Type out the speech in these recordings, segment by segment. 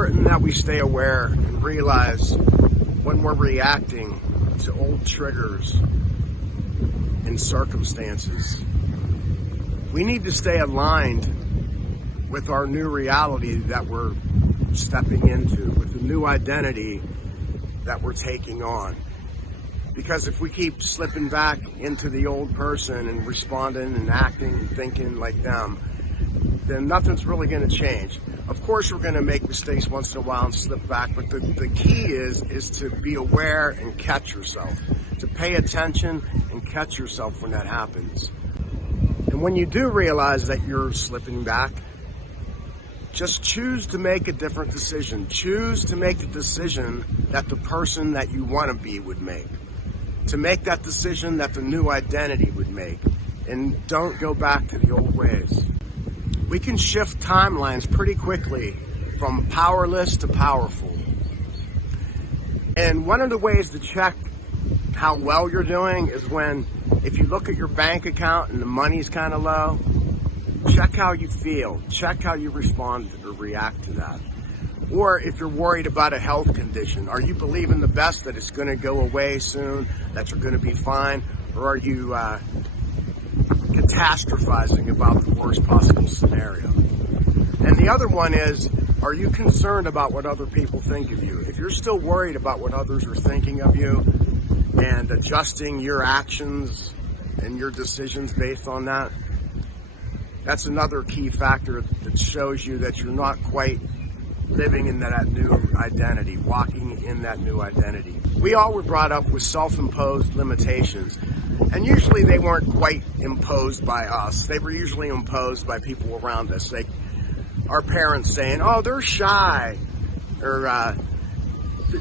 important that we stay aware and realize when we're reacting to old triggers and circumstances. We need to stay aligned with our new reality that we're stepping into, with the new identity that we're taking on. Because if we keep slipping back into the old person and responding and acting and thinking like them, then nothing's really going to change. Of course, we're going to make mistakes once in a while and slip back, but the key is to be aware and catch yourself, to pay attention and catch yourself when that happens. And when you do realize that you're slipping back, just choose to make a different decision. Choose to make the decision that the person that you want to be would make. To make that decision that the new identity would make. And don't go back to the old ways. We can shift timelines pretty quickly from powerless to powerful. And one of the ways to check how well you're doing is when, if you look at your bank account and the money's kind of low, check how you feel. Check how you respond or react to that. Or if you're worried about a health condition, are you believing the best that it's going to go away soon, that you're going to be fine? Or are you catastrophizing about the worst possible scenario? And the other one is, are you concerned about what other people think of you? If you're still worried about what others are thinking of you and adjusting your actions and your decisions based on that, that's another key factor that shows you that you're not quite living in that new identity, walking in that new identity. We all were brought up with self-imposed limitations, and usually they weren't quite imposed by us. They were usually imposed by people around us, like our parents saying, "Oh, they're shy," or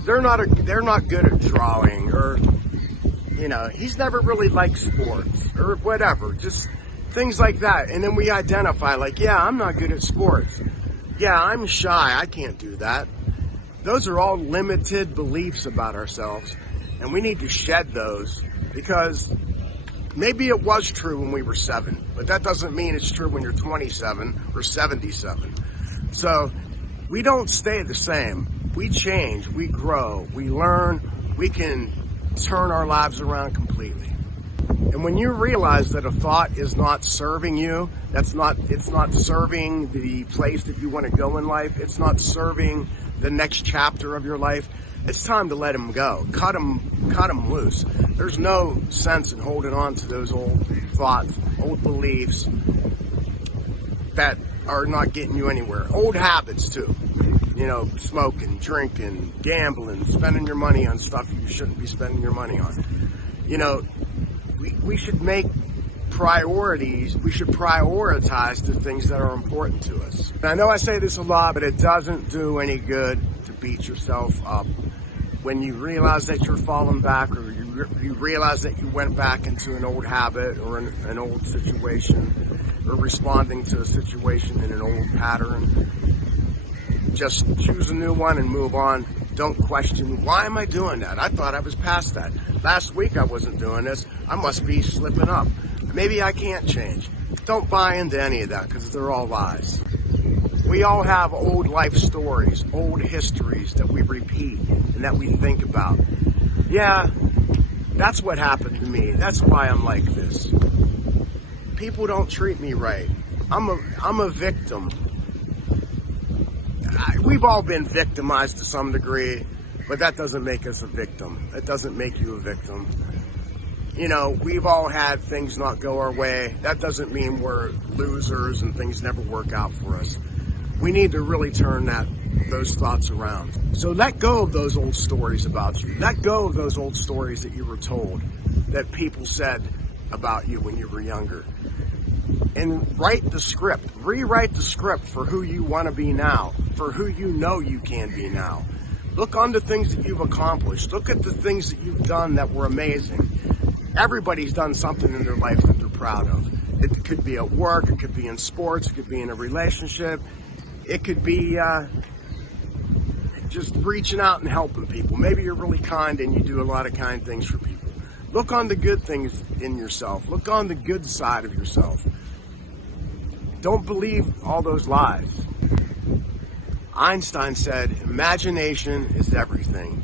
they're not good at drawing," or "He's never really liked sports," or whatever. Just things like that. And then we identify like, "Yeah, I'm not good at sports. Yeah, I'm shy, I can't do that." Those are all limited beliefs about ourselves, and we need to shed those, because maybe it was true when we were 7, but that doesn't mean it's true when you're 27 or 77. So we don't stay the same. We change, we grow, we learn, we can turn our lives around completely. And when you realize that a thought is not serving you, it's not serving the place that you want to go in life, it's not serving the next chapter of your life, it's time to let them go. Cut them loose. There's no sense in holding on to those old thoughts, old beliefs that are not getting you anywhere. Old habits too. Smoking, drinking, gambling, spending your money on stuff you shouldn't be spending your money on. We should make priorities. We should prioritize the things that are important to us. And I know I say this a lot, but it doesn't do any good to beat yourself up. When you realize that you're falling back, or you realize that you went back into an old habit or an old situation, or responding to a situation in an old pattern, just choose a new one and move on. Don't question, why am I doing that? I thought I was past that. Last week I wasn't doing this. I must be slipping up. Maybe I can't change. Don't buy into any of that, because they're all lies. We all have old life stories, old histories that we repeat and that we think about. Yeah, that's what happened to me. That's why I'm like this. People don't treat me right. I'm a victim. We've all been victimized to some degree, but that doesn't make us a victim. It doesn't make you a victim. We've all had things not go our way. That doesn't mean we're losers and things never work out for us. We need to really turn those thoughts around. So let go of those old stories about you. Let go of those old stories that you were told, that people said about you when you were younger. And rewrite the script for who you want to be now, for who you know you can be now. Look on the things that you've accomplished. Look at the things that you've done that were amazing. Everybody's done something in their life that they're proud of. It could be at work, it could be in sports, it could be in a relationship, it could be just reaching out and helping people. Maybe you're really kind and you do a lot of kind things for people. Look on the good things in yourself. Look on the good side of yourself. Don't believe all those lies. Einstein said, imagination is everything.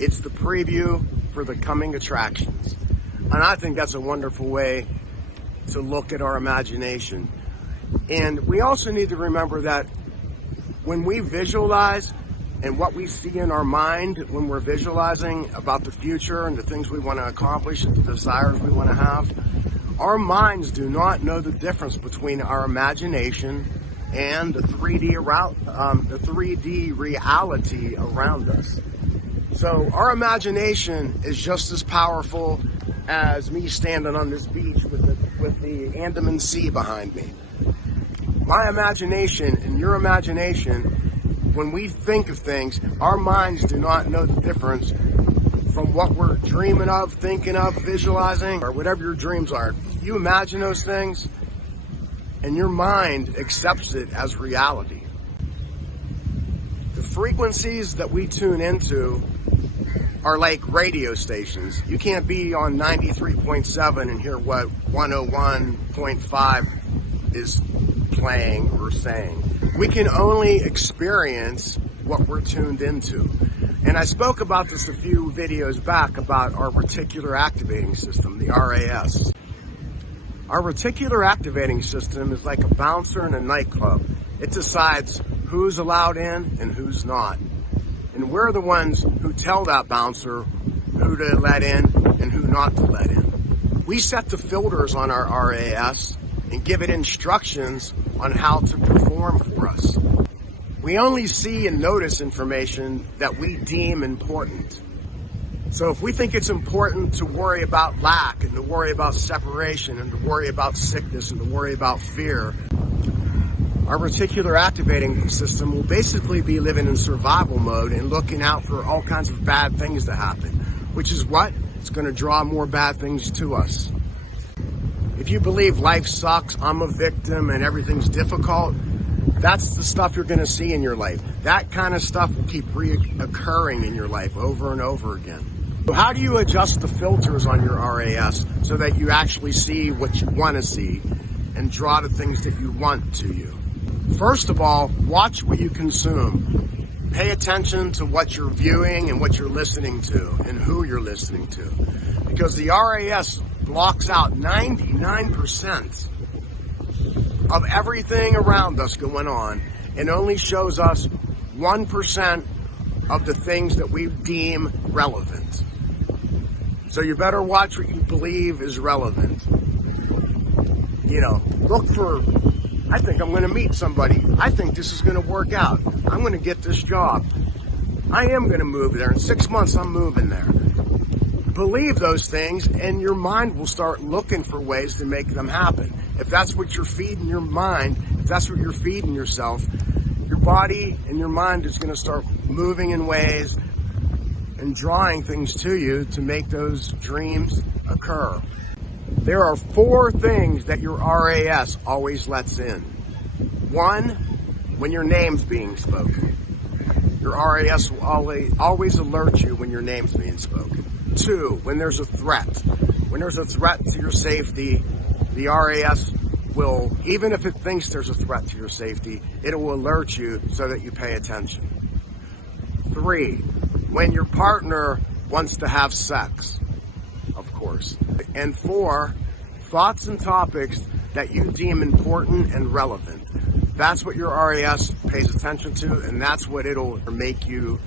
It's the preview for the coming attractions. And I think that's a wonderful way to look at our imagination. And we also need to remember that when we visualize and what we see in our mind when we're visualizing about the future and the things we want to accomplish and the desires we want to have, our minds do not know the difference between our imagination and the 3D reality around us. So our imagination is just as powerful as me standing on this beach with the Andaman Sea behind me. My imagination and your imagination, when we think of things, our minds do not know the difference from what we're dreaming of, thinking of, visualizing, or whatever your dreams are. You imagine those things, and your mind accepts it as reality. The frequencies that we tune into are like radio stations. You can't be on 93.7 and hear what 101.5 is playing or saying. We can only experience what we're tuned into. And I spoke about this a few videos back about our reticular activating system, the RAS. Our reticular activating system is like a bouncer in a nightclub. It decides who's allowed in and who's not. And we're the ones who tell that bouncer who to let in and who not to let in. We set the filters on our RAS and give it instructions on how to perform for us. We only see and notice information that we deem important. So if we think it's important to worry about lack and to worry about separation and to worry about sickness and to worry about fear, our reticular activating system will basically be living in survival mode and looking out for all kinds of bad things to happen, which is what? It's going to draw more bad things to us. If you believe life sucks, I'm a victim, and everything's difficult, that's the stuff you're going to see in your life. That kind of stuff will keep reoccurring in your life over and over again. So how do you adjust the filters on your RAS so that you actually see what you want to see and draw the things that you want to you? First of all, watch what you consume. Pay attention to what you're viewing and what you're listening to and who you're listening to. Because the RAS blocks out 99% of everything around us going on and only shows us 1% of the things that we deem relevant. So you better watch what you believe is relevant. You know, look for, I think I'm going to meet somebody. I think this is going to work out. I'm going to get this job. I am going to move there. In 6 months, I'm moving there. Believe those things, and your mind will start looking for ways to make them happen. If that's what you're feeding your mind, if that's what you're feeding yourself, your body and your mind is going to start moving in ways and drawing things to you to make those dreams occur. There are 4 things that your RAS always lets in. 1, when your name's being spoken. Your RAS will always alert you when your name's being spoken. 2, when there's a threat. When there's a threat to your safety, the RAS will, even if it thinks there's a threat to your safety, it will alert you so that you pay attention. 3, when your partner wants to have sex, of course. And 4, thoughts and topics that you deem important and relevant. That's what your RAS pays attention to, and that's what it'll make you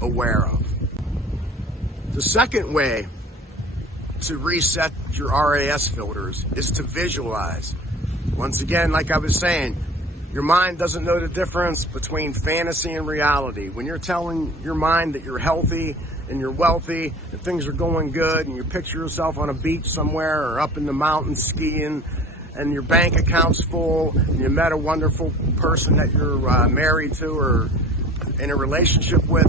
aware of. The second way to reset your RAS filters is to visualize. Once again, like I was saying, your mind doesn't know the difference between fantasy and reality. When you're telling your mind that you're healthy and you're wealthy and things are going good and you picture yourself on a beach somewhere or up in the mountains skiing and your bank account's full and you met a wonderful person that you're married to or in a relationship with,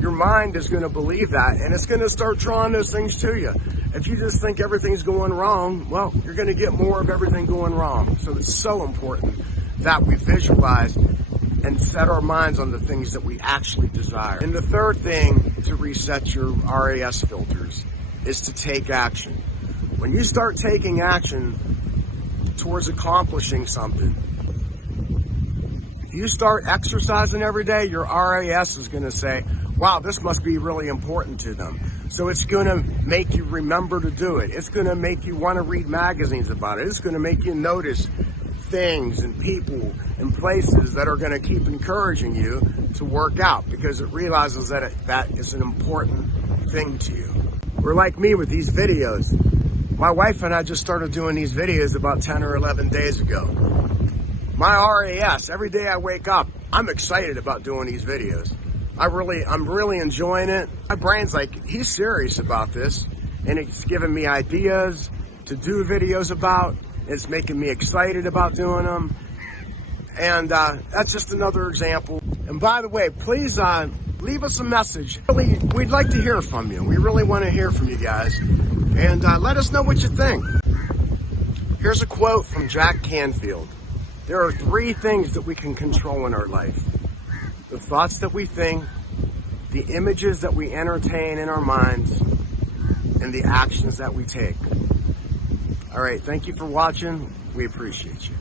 your mind is going to believe that and it's going to start drawing those things to you. If you just think everything's going wrong, well, you're going to get more of everything going wrong. So it's so important that we visualize and set our minds on the things that we actually desire. And the third thing to reset your RAS filters is to take action. When you start taking action towards accomplishing something, if If you start exercising every day, your RAS is going to say, wow, this must be really important to them. So it's going to make you remember to do it. It's going to make you want to read magazines about it. It's going to make you notice things and people and places that are going to keep encouraging you to work out, because it realizes that that is an important thing to you. Or like me with these videos. My wife and I just started doing these videos about 10 or 11 days ago. My RAS, every day I wake up, I'm excited about doing these videos. I'm really enjoying it. My brain's like, he's serious about this, and it's giving me ideas to do videos about. It's making me excited about doing them. And that's just another example. And by the way, please leave us a message. Really, we'd like to hear from you. We really want to hear from you guys. And let us know what you think. Here's a quote from Jack Canfield. There are 3 things that we can control in our life: the thoughts that we think, the images that we entertain in our minds, and the actions that we take. All right, thank you for watching. We appreciate you.